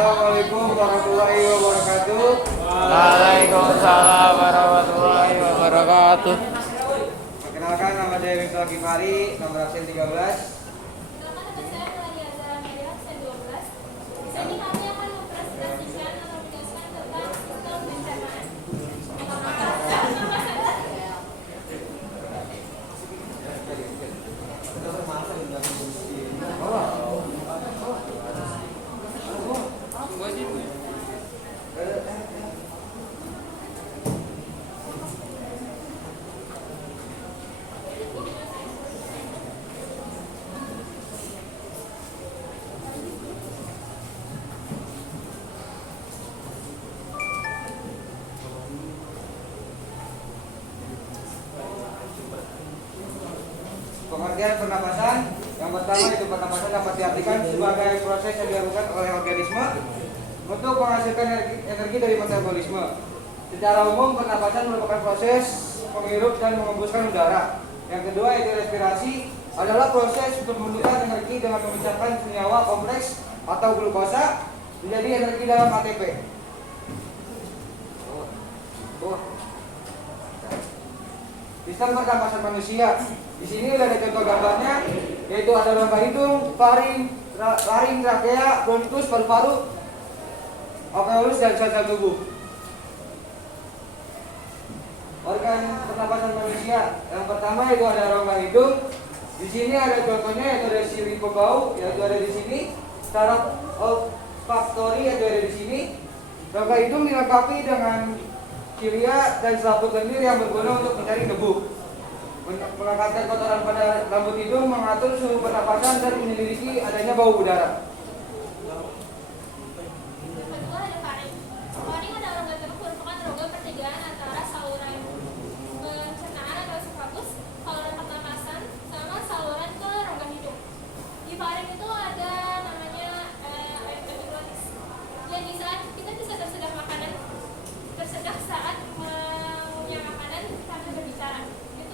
Assalamualaikum warahmatullahi wabarakatuh. Waalaikumsalam warahmatullahi wabarakatuh. Perkenalkan, nama saya Wisnu Gifari, nomor absen 13. Pengertian pernapasan yang pertama itu pernapasan dapat diartikan sebagai proses yang dilakukan oleh organisme untuk menghasilkan energi dari metabolisme. Secara umum, pernapasan merupakan proses menghirup dan mengembuskan udara. Yang kedua yaitu respirasi adalah proses untuk membentukkan energi dengan memisahkan senyawa kompleks atau glukosa menjadi energi dalam ATP. Sistem pernapasan manusia. Di sini ada contoh gambarnya, yaitu ada rongga hidung, laring, trakea, bronkus, paru-paru, alveolus dan sel-sel tubuh. Organ pernapasan manusia. Yang pertama itu ada rongga hidung. Di sini ada contohnya yaitu ada sirip pembau, yaitu ada di sini. Saraf olfaktori yaitu ada di sini. Rongga hidung dilengkapi dengan cilia dan selaput lendir yang berguna untuk mencari debu. Mengangkatkan kotoran pada rambut hidung, mengatur suhu pernapasan dan menyelidiki adanya bau udara. Kedua ada faring. Faring adalah rongga tubuh merupakan rongga pertigaan antara saluran pencernaan atau esofagus, saluran pernapasan, sama saluran ke rongga hidung. Di faring itu ada namanya epiglotis. Jadi saat kita bisa tersedak makanan, tersedak saat mengunyah makanan sambil berbicara.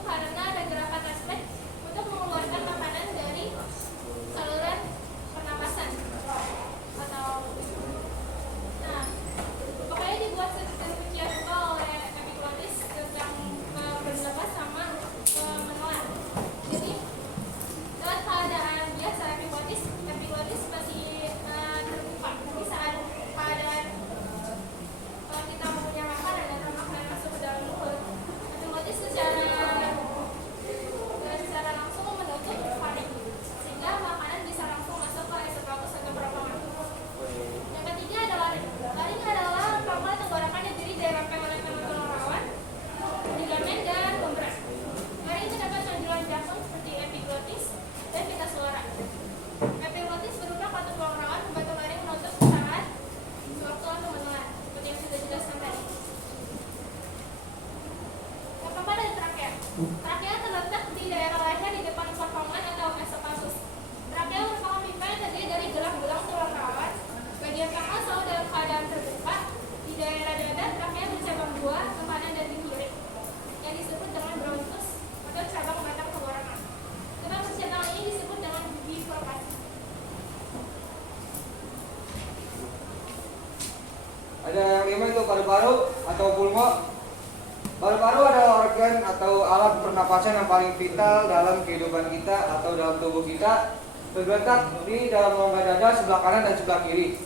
Karena ada gerakan refleks untuk mengeluarkan makanan dari saluran pernapasan atau pokoknya dibuat sedemikian rupa oleh epiglotis tentang bernapas sama menelan. Jadi dalam keadaan biasa epiglotis masih terbuka. Jadi saat keadaan kita mengunyah makanan dan makanan masuk ke dalam mulut, epiglotis secara langsung menutup faring sehingga makanan bisa langsung masuk ke esofagus atau kerongkongan. Yang ketiga adalah laring. Laring adalah rongga tenggorokan yang terdiri dari rangkaian tulang rawan, ligamen dan membran. Laring terdapat candulan jantung seperti epiglotis dan pita suara. Epiglotis berupa suatu tulang rawan membantu laring menutup saat sewaktu untuk menelan, seperti yang sudah dijelaskan tadi. Yang keempat ada trakea. Trakea terletak di daerah leher di depan kerongkongan atau esofagus. Trakea merupakan pipa yang terdiri dari gelang-gelang tulang rawan. Bagian tengah selalu dalam keadaan terbuka. Di daerah dada, trakea bercabang dua, ke kanan dan ke kiri, yang disebut dengan bronkus atau cabang batang tenggorokan. Cabang bercabang ini disebut dengan bifurkasi. Ada yang lima itu paru-paru atau pulmo. Paru-paru adalah organ atau alat pernapasan yang paling vital dalam kehidupan kita atau dalam tubuh kita, terletak di dalam rongga dada sebelah kanan dan sebelah kiri.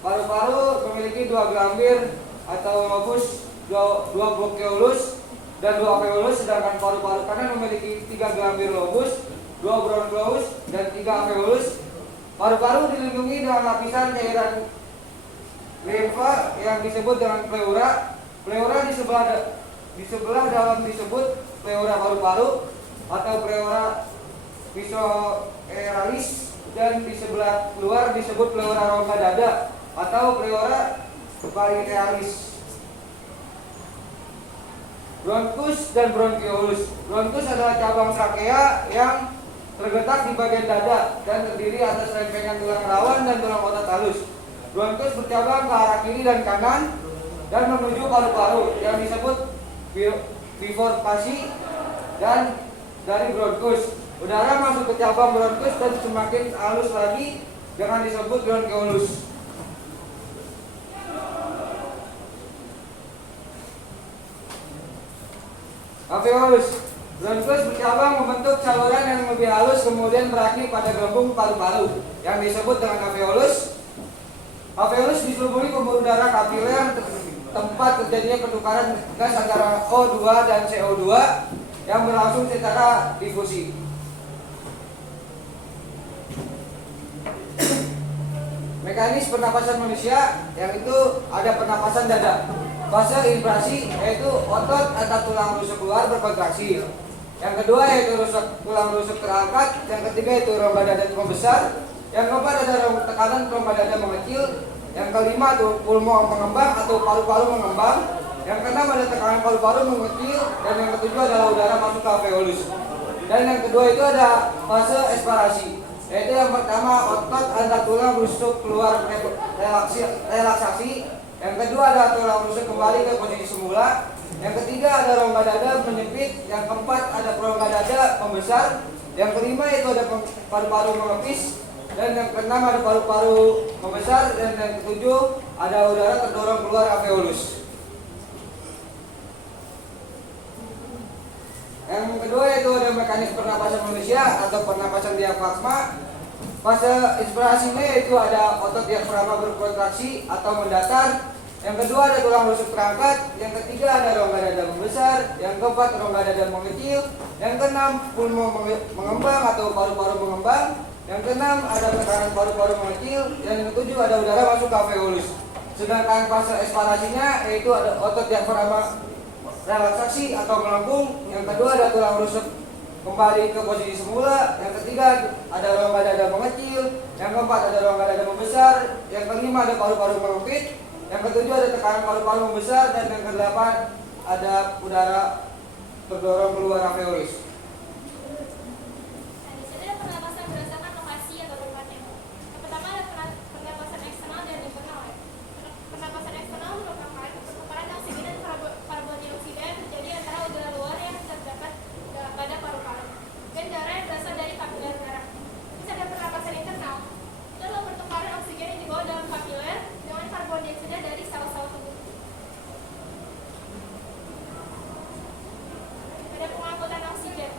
Paru-paru memiliki dua gelambir atau lobus, dua bronchioles dan dua alveolus, sedangkan paru-paru kanan memiliki tiga gelambir lobus, dua bronchioles dan tiga alveolus. Paru-paru dilindungi dengan lapisan cairan limfa yang disebut dengan pleura. Pleura di sebelah dalam disebut pleura paru-paru atau pleura visceralis, dan di sebelah luar disebut pleura rongga dada atau pleura pharyngealis. Bronkus dan bronchioles. Bronkus adalah cabang trakea yang terletak di bagian dada dan terdiri atas lempengan tulang rawan dan tulang otot halus. Bronkus bercabang ke arah kiri dan kanan dan menuju paru-paru yang disebut bifurkasi, dan dari bronkus udara masuk ke cabang bronkus dan semakin halus lagi dengan disebut bronchioles. Alveolus. Bronkus bercabang membentuk saluran yang lebih halus kemudian berakhir pada gelembung paru-paru yang disebut dengan alveolus. Alveolus diselubungi pembuluh darah kapiler, tempat terjadinya pertukaran gas antara O2 dan CO2 yang berlangsung secara difusi. Mekanis pernapasan manusia yang itu ada pernapasan dada. Fase inspirasi yaitu otot atau tulang rusuk keluar berkontraksi. Yang kedua yaitu tulang rusuk terangkat. Yang ketiga yaitu rongga dada membesar. Yang keempat ada tekanan rongga dada mengecil. Yang kelima itu pulmo mengembang atau paru-paru mengembang. Yang keenam ada tekanan paru-paru mengecil. Dan yang ketujuh adalah udara masuk ke alveolus. Dan yang kedua itu ada fase ekspirasi, yaitu yang pertama otot antara tulang rusuk keluar relaksasi. Yang kedua ada tulang rusuk kembali ke posisi semula. Yang ketiga ada rongga dada menyempit. Yang keempat ada rongga dada membesar. Yang kelima itu ada paru-paru mengepis. Dan yang keenam ada paru-paru membesar. Dan yang ketujuh ada udara terdorong keluar alveolus. Yang kedua itu ada mekanisme pernapasan manusia atau pernapasan diafragma. Fase inspirasinya yaitu ada otot diafragma berkontraksi atau mendatar. Yang kedua ada tulang rusuk terangkat. Yang ketiga ada rongga dada membesar. Yang keempat rongga dada mengecil. Yang keenam pulmo mengembang atau paru-paru mengembang. Yang keenam ada tekanan paru-paru mengecil. Dan yang ketujuh ada udara masuk ke alveolus. Sedangkan fase ekspirasinya yaitu ada otot diafragma relaksasi atau melengkung. Yang kedua ada tulang rusuk kembali ke posisi semula. Yang ketiga ada rongga dada mengecil. Yang keempat ada rongga dada membesar. Yang kelima ada paru-paru mengempit. Yang ketujuh ada tekanan paru-paru membesar. Dan yang kedelapan ada udara terdorong keluar alveolus. Nah, di sini ada pernapasan berdasarkan lokasi atau tempatnya. Yang pertama ada pernapasan eksternal dan internal. Ya. Pernapasan eksternal merupakan pertukaran oksigen dan karbon dioksida yang terjadi antara udara luar yang terdapat pada paru-paru dan darah yang berasal dari kapiler darah. Terus ada pernapasan internal. Itu adalah pertukaran oksigen yang dibawa dalam kapiler dengan karbon dioksida dari sel-sel tubuh. Ada pengangkutan oksigen.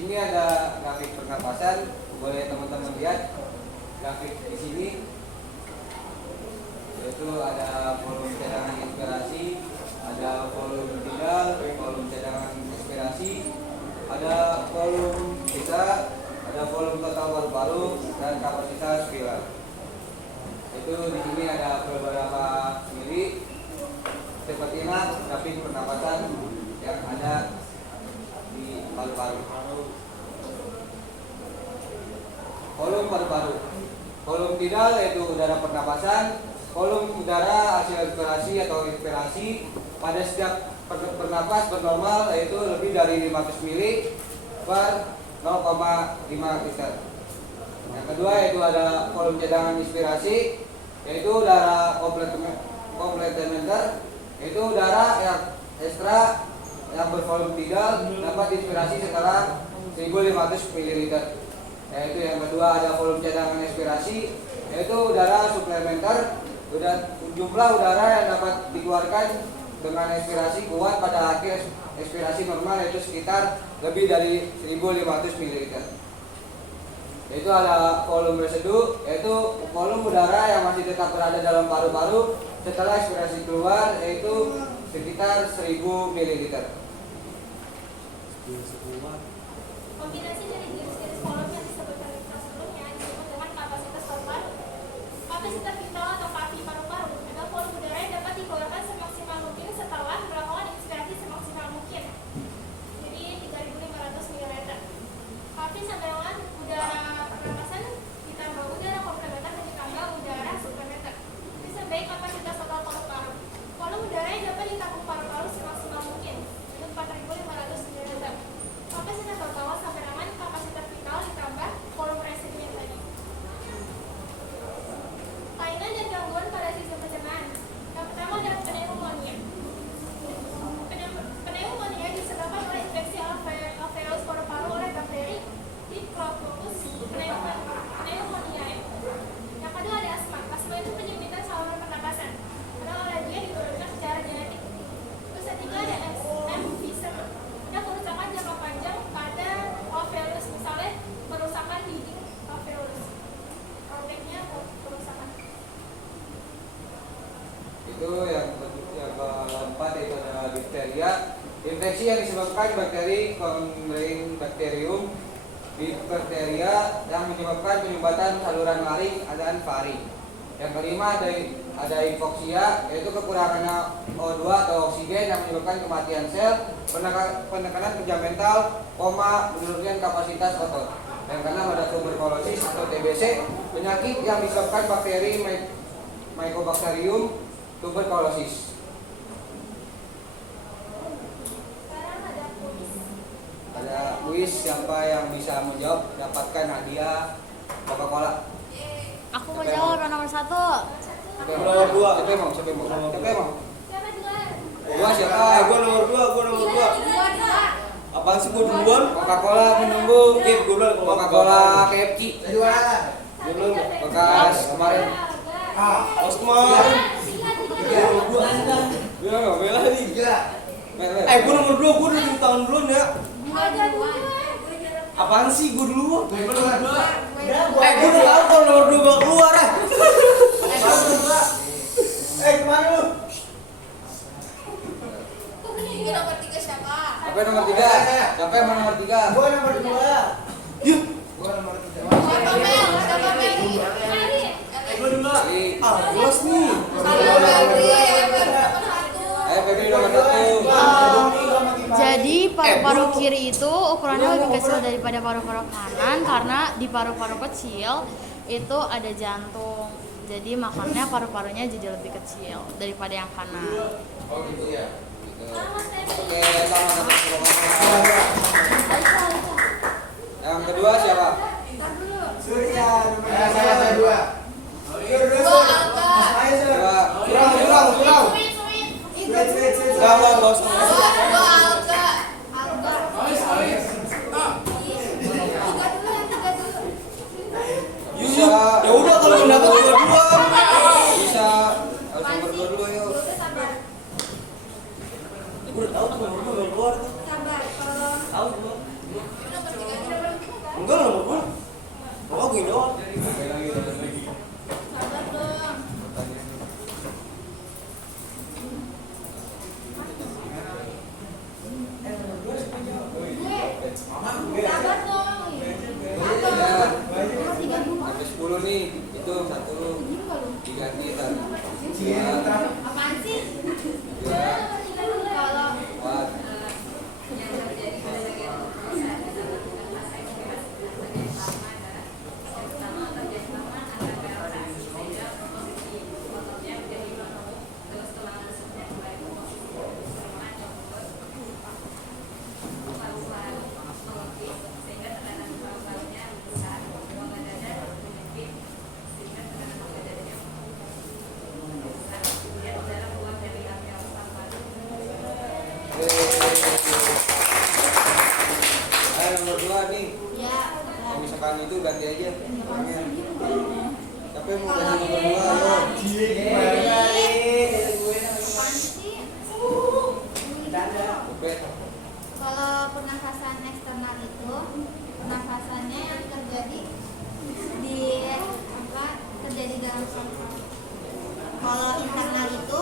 sini ada grafik pernapasan, boleh teman-teman lihat grafik di sini. Yaitu ada volume cadangan inspirasi, ada volume tidal, volume cadangan inspirasi, ada volume kita, ada volume total paru-paru dan kapasitas pilar. Itu di sini ada beberapa mili seperti ini grafik pernapasan yang ada di paru-paru. Volume paru-paru, volume tidal yaitu udara pernapasan, volume udara hasil inspirasi atau inspirasi pada setiap bernapas bernormal yaitu lebih dari 500 mili per 0,5 liter. Yang kedua yaitu ada volume cadangan inspirasi, yaitu udara komplementer, yaitu udara yang ekstra yang bervolume tidal dapat diinspirasi setelah 1.500 ml. Yaitu yang kedua ada volume cadangan inspirasi, yaitu udara suplementer, jumlah udara yang dapat dikeluarkan dengan inspirasi kuat pada akhir inspirasi normal yaitu sekitar lebih dari 1.500 ml. Yaitu ada volume residu, yaitu volume udara yang masih tetap berada dalam paru-paru setelah inspirasi keluar, yaitu sekitar 1.000 ml. Kombinasi dari jenis-jenis volume yang disebutkan sebelumnya disebut dengan kapasitas paru-paru. Kapasitas vital atau KVI paru-paru adalah volume udara yang dapat dikeluarkan semaksimal mungkin setelah melakukan inspirasi semaksimal mungkin. Jadi 3.500 ml. KVI sama dengan udara pernapasan ditambah udara komplementer dan ditambah udara suplementer. Ini sebagai kapasitas total paru-paru. Volume udara yang dapat ditampung paru-paru semaksimal mungkin yaitu 4.500 ml. Kapasitas total sampai dengan kapasitas vital ditambah volume residu yang tadi. Kelainan dan gangguan pada sistem pencernaan. Yang pertama adalah pneumonia. Pneumonia disebabkan oleh infeksi alveolus paru-paru oleh bakteri Diplococcus pneumoniae. Yang kedua ada asma. Asma itu penyempitan saluran pernapasan. Karena oleh dia diturunkan secara genetik. Terus ketiga ada emphysema. Ada kerusakan jangka panjang pada alveolus, misalnya kerusakan dinding alveolus. Robeknya kerusakan. Itu yang keempat itu adalah difteria, infeksi yang disebabkan bakteri Combrein-Bacterium difteria yang menyebabkan penyumbatan saluran laring dan faring. Yang kelima ada hipoksia, yaitu kekurangan O2 atau oksigen yang menyebabkan kematian sel, penekanan kerja mental, koma, menurunkan kapasitas otot. Yang keenam ada tuberkulosis atau TBC, penyakit yang disebabkan bakteri Mycobacterium tuberculosis. Sekarang ada kuis. Ada kuis, siapa yang bisa menjawab dapatkan hadiah Coca-Cola. Aku mau jawab nomor 1. Nomor 2. Siapa yang mau? Siapa yang mau? Siapa yang mau? Siapa duluan? Gua siapa? Gua nomor 2. Apaan sih gua duluan? Coca-Cola menunggu. Gua duluan. Coca-Cola KFC. Belum. Bekas kemarin. Pas kemarin. Gua enggak bela nih. Gua nomor 2, gua udah tahun duluan ya. Ada dua. Apaan sih gua duluan? Gua udah tahu kalau nomor 2 bakal keluar ah. Kemana lu? Ini nomor 3 siapa? Siapa yang nomor 3? Siapa yang mau nomor 3? Gua nomor 2. Yuk. Gua nomor 3. Siapa Mel? Siapa Mel? Ari. Gua dulu. Jelas nih. Ayo Febri nomor 1. Jadi paru-paru kiri itu ukurannya lebih kecil daripada paru-paru kanan karena di paru-paru kecil itu ada jantung. Jadi makanya paru-parunya jadi lebih kecil daripada yang kanan. Oh gitu ya. Selamat Febri. Oke, selamat. Yang kedua siapa? Ntar dulu. Surya nomor 2. Gua Alka. Kurang. Enggak, bos. Gua Alka. Bisa. Ya udah kalau yang dapat dua. Bisa. Harus nomor 2 dulu yuk. Sabar. Gua udah tahu tuh nomor 2 bakal keluar tuh. Sabar. Kalau Tahu Sabar dong. Ya, sampai 10 nih. Itu 1 diganti tadi. 2, Apaan sih? 3, Kalau 4. Nomor 2 nih. ya, Kalau misalkan itu ganti aja orangnya. Siapa yang mau ganti nomor 2? Ayo. apaan sih? Ubed. Kalau pernafasan eksternal itu pernafasannya yang terjadi di terjadi dalam kalau internal itu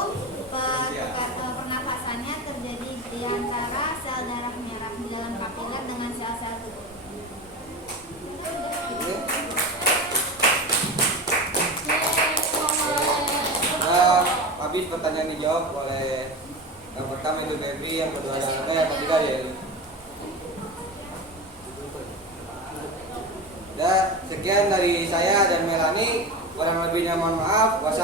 pernafasannya terjadi di antara sel darah merah di dalam kapiler dengan sel-sel tubuh. Nah, habis pertanyaan dijawab oleh yang pertama itu Febri, yang kedua adalah yang ketiga ya. Dan sekian dari saya dan Melani. Kurang lebihnya mohon maaf.